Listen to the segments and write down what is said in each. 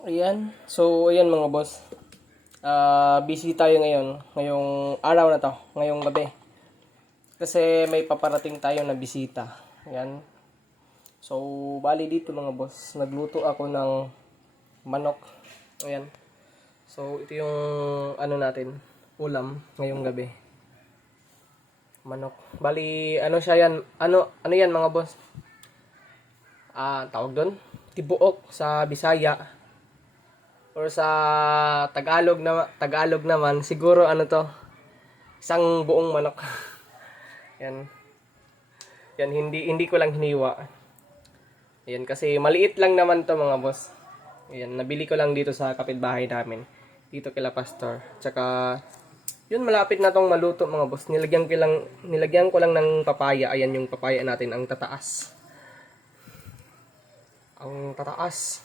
Ayan. So, ayan mga boss. Ah, busy tayo ngayon. Ngayong araw na to. Ngayong gabi. Kasi may paparating tayo na bisita. Ayan. So, bali dito mga boss. Nagluto ako ng manok. Ayan. So, ito yung ano natin. Ulam ngayong gabi. Manok. Bali, ano siya yan? Ano, ano yan mga boss? Ah, tawag doon? Tibuok sa Bisaya or sa Tagalog na Tagalog naman siguro ano to isang buong manok. Yan. Yan hindi hindi ko lang hiniwa. Yan kasi maliit lang naman to mga boss. Yan nabili ko lang dito sa kapitbahay namin. Dito kila pastor. Tsaka yun malapit na tong maluto mga boss. Nilagyan ko lang nilagyan ko lang ng papaya. Ayan yung papaya natin ang tataas. Ang tataas.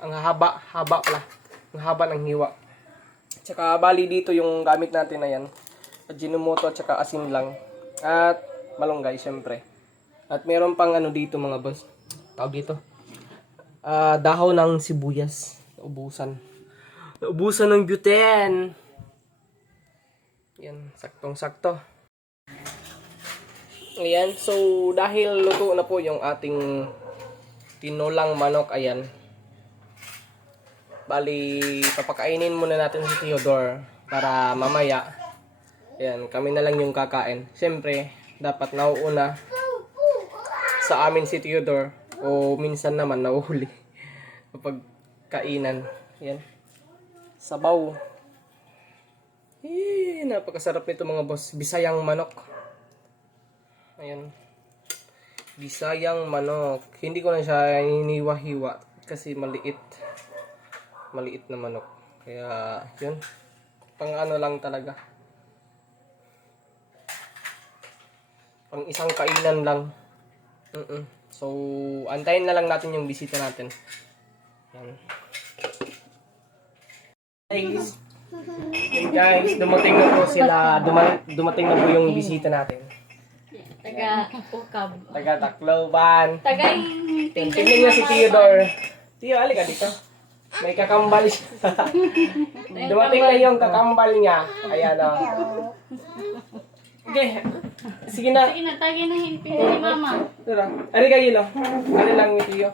Ang haba haba pala ang haba ng hiwa. Tsaka bali dito yung gamit natin na yan. Ajinomoto tsaka asin lang. At malunggay syempre. At meron pang ano dito mga boss. Tawag dito. Ah dahon ng sibuyas. Ubusan ubusan ng buten yan saktong sakto ayan so dahil luto na po yung ating tinulang manok ayan Bali, papakainin muna natin si Theodore para mamaya, yan, kami na lang yung kakain. Siyempre, dapat nauuna sa amin si Theodore o minsan naman nauhuli kapag kainan. Yan. Sabaw. Eh, napakasarap nito mga boss. Bisayang manok. Ayan. Bisayang manok. Hindi ko na siya hiniwa-hiwa kasi maliit maliit na manok. Kaya, yun. Pang ano lang talaga. Pang isang kainan lang. Mm So, antayin na lang natin yung bisita natin. Yan. Guys, Yan guys, dumating na po sila. Duma- dumating na po yung bisita natin. Taga Ukab. Taga Tacloban. Taga Tingnan niyo si Theodore. Tio, halika dito. May kakambal siya. Dumating na yung kakambal niya. Ayan o. Okay. Sige na. Sige na, tagi na himpin ni Mama. Tara. Ari ka Gilo. Ari lang ni Tio.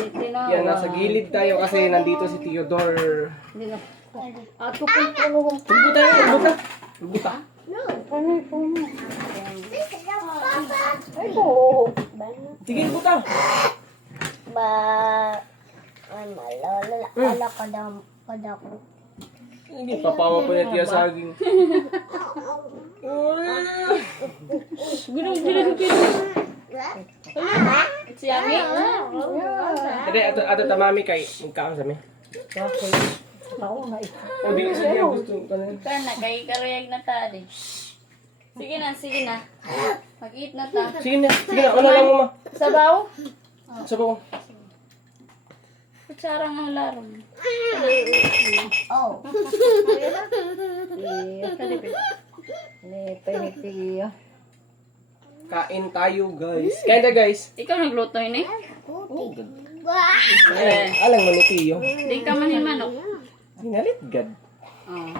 Hindi. Yan, nasa gilid tayo kasi nandito si Theodore. Hindi na. Ako po po. Rubo tayo. Rubo ka. Rubo ka. Ay, po. Sige, rubo ka. Ba, ay, malala. Ala ka daw, ka daw. Hindi, papawa po niya Tio saging. Ginong ginong ginong. Si Ami. Hindi, ato, ato tamami kay magkaon sa mi. O, di sa niya gusto ka na. Kay karuyag na ta di. Sige na, sige na. Mag-eat na ta. Sige na, sige na. Ano lang mo ma. Sabaw? Sabaw. Kutsara ng larong. Oh. Kain tayo, guys. Kain tayo, guys. Ikaw nagluto yun eh? Alang, alang mo ni Tiyo. Hindi ka man manok. Hinalit, gad. Oh.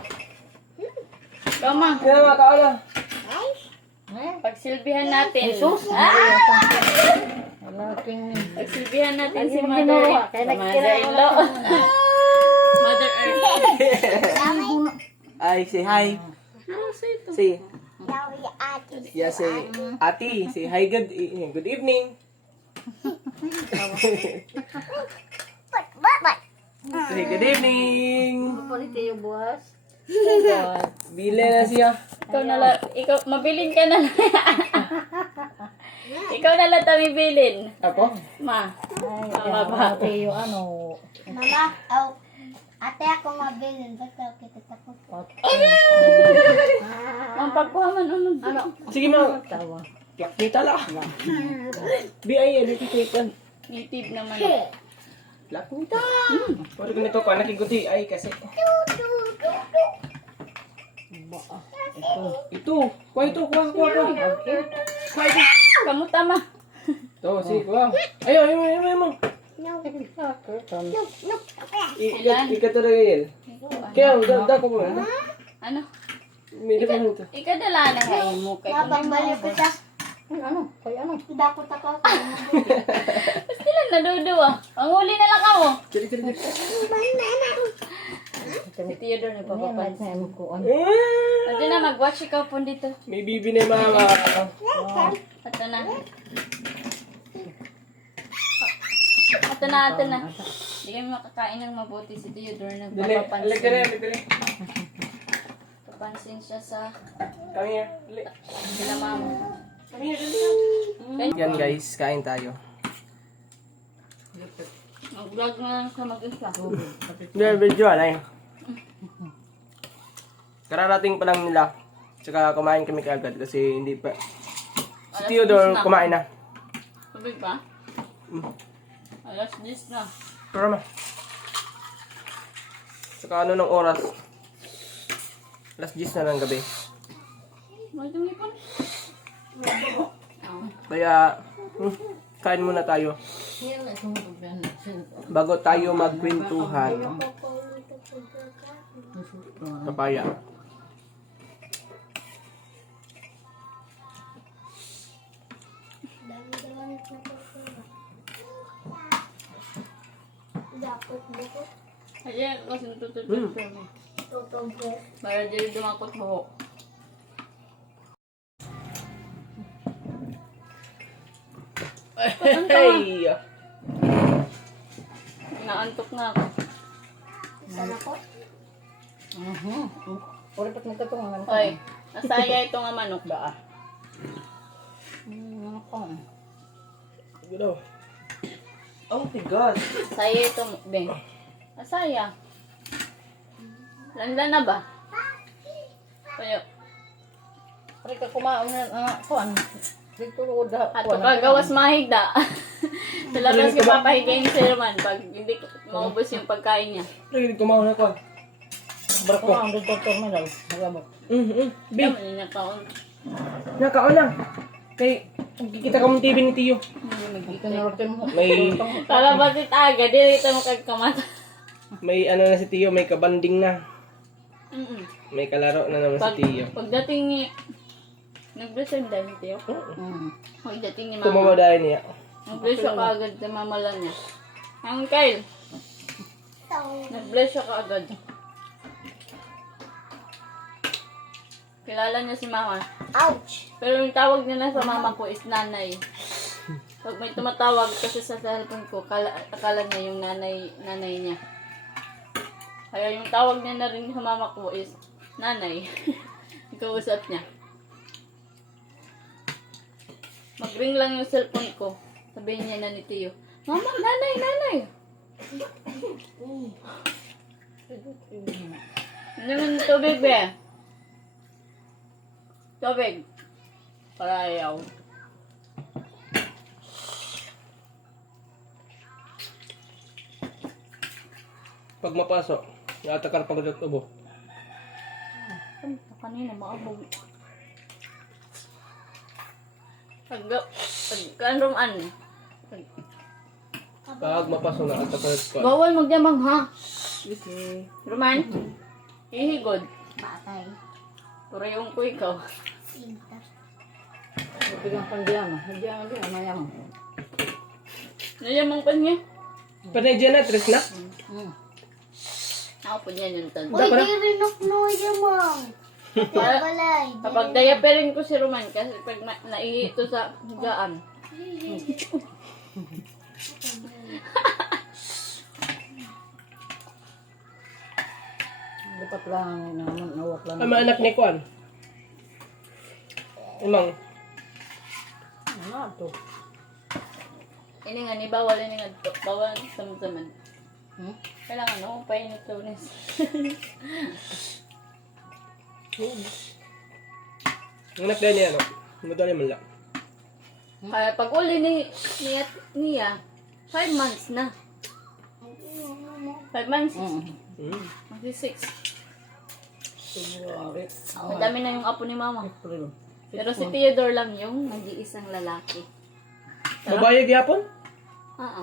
Kama, Kaya mga kaala. pagsilbihan natin. Jesus! Ah! Pagsilbihan natin si Mother. Mother-in-law. Mother Earth. Ay, say hi. Ano sa ito? Say, Daw ya ate. yeah, say, ati, say hi, good, e- good evening. Say, good evening. Palito yung buwas. Bile na siya. Ikaw na lang, ikaw, mabilin ka na lang. ikaw na lang tamibilin. Ako? Ma. Mama ba? Mama, oh. Ate ako mabilin. Ba't daw kita takot? Ang pagkuha man, ano? Ano? Sige, ma. Kita lang. B.I. Edit Titan. Native naman. Black Nita. Pwede ko nito ko, nakikuti. Ay, kasi. Ito. Kuha ito, kuha, kuha, kuha. Kuha ito. Kamu tama. Ito, si, kuha. Ayaw, ayaw, ayaw, ayaw. No. No. No. Ilan? Ika to Gael. Kaya, da, da ko muna. Ano? May dapat nito. Ikadala na kayo mo kay Mabang balik ko siya. Ano? Kaya ano? Dakot ako. Sila naduduwa. Ang huli na lang ako. Kiri, kiri, kiri. Si Theodore nagpapapansin. Ano? Ah, Ate na, mag-watch ikaw po dito. May bibi na yung mama. Ate na. Ate na, ate na. Hindi kami makakain ng mabuti si Theodore. Dili, alik ka rin, Nagpapapansin. ka rin. Papansin siya sa Come here. Dali. sila mama. Come here, dali. Yan guys, kain tayo. Mag-vlog na lang siya mag-isa. Hindi, video alay. Kararating pa lang nila. Tsaka kumain kami kaagad kasi hindi pa. Si Alas Theodore 10 na. kumain na. Tubig pa? Mm. Alas 10 na. Pero ma. Tsaka ano ng oras? Alas 10 na ng gabi. May dumi pa. Kaya, hmm, kain muna tayo. Yan na. Bago tayo magkwentuhan. Papaya. Dakot dakot. Kaya kasi Mm. no? Totoo bro. Para di dumakot buhok. Hey! Naantok na ako. Saan ako? Mhm. Uri pat nagkatungan. Hoy, nasaya ito nga manok ba? Hmm, ako. Gano? Oh my God! Saya ito, Ben. Nasaya. Landa na ba? Tayo. Pare ka kumaon na ah, kuan. Dito ko da. Ato ka gawas mahigda. Sa labas ka papahigayin si Roman pag hindi maubos yung pagkain niya. Lagi kumain ako. Barak ko. Kumaon dito to man daw. Nagabot. Mm -hmm. Big! Tama niya kaon. Nakaon na! Kay, kikita ka mong TV ni Tiyo. Ito na rotin mo. May, Para batit aga, dito mo kagkamata. may ano na si Tiyo, may kabanding na. Mm-mm. May kalaro na naman Pag, si Tiyo. pagdating ni... Nag-bless yung dahil ni Teo. Hmm. Pagdating ni Tumawa Mama. dahil niya. Nag-bless siya kaagad sa mama lang niya. Ang Kyle, So, nag-bless siya kaagad. Kilala niya si mama. ouch. Pero yung tawag nila sa mama ko is nanay. Pag may tumatawag kasi sa cellphone ko, kala, akala niya yung nanay, nanay niya. Kaya yung tawag niya na rin sa mama ko is nanay. Ikausap niya. Mag-ring lang yung cellphone ko. Sabihin niya na ni Tio, Mama, nanay, nanay! Ano naman tubig, be? Tubig. Para ayaw. Pag mapasok, natakar pag ubo. Ay, kanina maabog. Pag, pag, kanroman. Pag, Pag mapasok na, atakar ko. bawal magdamang, ha? Roman? Ihigod. Patay. Puro yung ko ikaw. Sinta. Bigang pandiyan. Diyan din mayam. Nayamang pa niya. Panay dyan na, tres na. Hmm. Ako po niyan yung tan. Uy, di rin ako yung mong. Para, kapag diaperin ko si Roman kasi pag naihi ito sa higaan. Dapat lang naman nawak lang. Ang anak ni Kwan. Imang, Ano to? Ini nga ni bawal ini nga to. Bawal samad-samad. Hmm? Kailangan no, painit lunes. ang anak niya, no? Madali man lang. Kaya pag uli ni niya, niya, five months na. Five months? Hmm. Mm. Magsi six. February. Madami na yung apo ni mama. April. Pero si Theodore lang yung nag-iisang lalaki. Babae gyapon? Oo.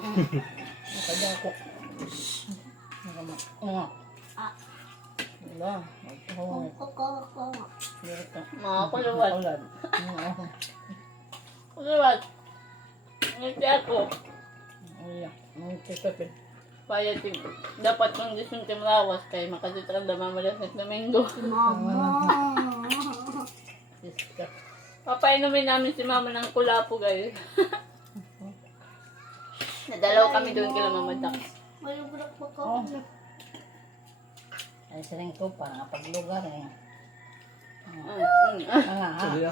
Kaya ako. Nagama. Nga. Ah. Wala. Kuko, kuko. Dito. Mga kuluwat. Nga. Kuluwat. Ngiti ako. Uya. Ang kisapin. Kaya ting dapat kong disun timrawas kay makasitran da mamalas sa Domingo. Mama. Siska. Papainumin namin si mama ng kulapo guys. Nadalaw kami doon kila Mama Dax. Malubrak po ko. Oh. Ay siling ko pa nga paglugar eh. Mm, mm, ah.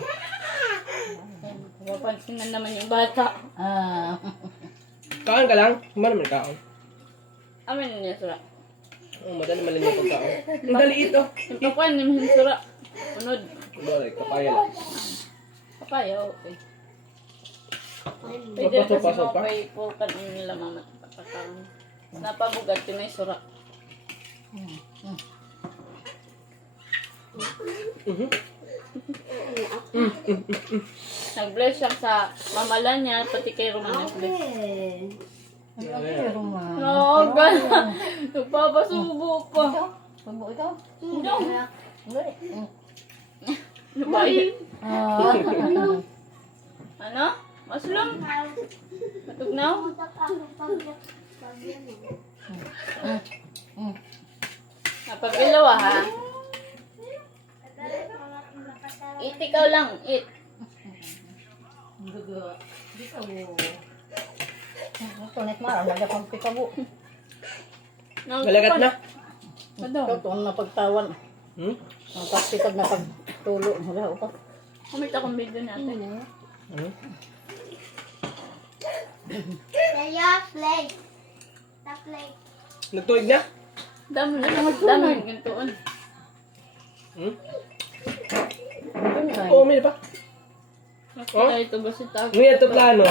Papansin na naman yung bata. Ah. Kaon ka lang? Kumano naman kaon? Amin niya sura. Oh, madali malin yung pagkaon. Ang daliit oh. Yung pakuan ni Mihin sura. Unod. Dali, kapaya lang. Papaya, okay. Ay, Pwede kasi sopa, sopa. mga pay pukan nila mama. Papakaon. Napabugat yung may sura. Mhm. Nag-bless siya sa mamala niya, pati kay Roman nag-bless. Eh. Pero nga. No, gana. Nagpapasubo pa. Subo ikaw? Hindi. Mm. Ah. Ano? Maslum? Matugnaw? Mm. Napabilaw ah, ha? Eat ikaw lang, eat. Dugo. Di ka mo. Tunit mara, nagapang pikabo. Galagat na. Ano? Ikaw tuon na pagtawan. Hmm? Ang pagpikag na pagtulo. Wala ko. Kumita akong video natin. Ano? Kaya play. Ta play. Nagtuig na? Dami na dami yung gantuon. Hmm? Oo, may pa. Oh? Ito ba si Tag? Nguya to plano.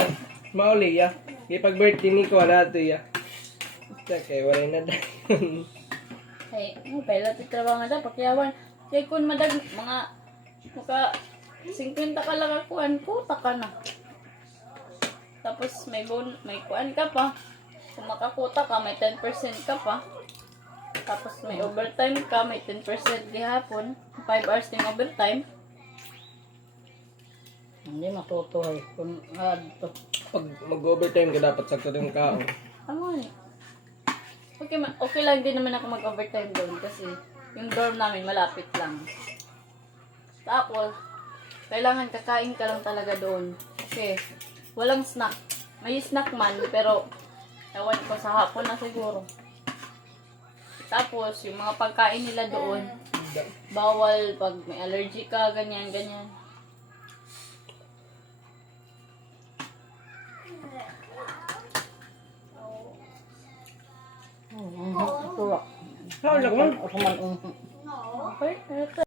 Mauli ya. Ipag birthday ni ko nato ya. Ita kay wala na dayon. Ay, ano, pala titrabaho nga daw, pakyawan. Kaya kung madag, mga, maka, 50 ka lang akuan, puta ka na. Tapos may bon, may kuan ka pa. Kung makakuta ka, may 10% ka pa. Tapos may overtime ka, may 10% gihapon. 5 hours din overtime. Hindi matutuhay. Kung ah, to. Pag mag-overtime ka dapat sakto yung kaon. Ano eh. Okay, ma- okay lang din naman ako mag-overtime doon kasi yung dorm namin malapit lang. Tapos, kailangan kakain ka lang talaga doon. Kasi, walang snack. May snack man, pero ewan ko sa hapon na siguro. Tapos, yung mga pagkain nila doon, bawal pag may allergy ka, ganyan, ganyan. Mm, Ito. Lang man. Ako man. mm, No. Okay, eto.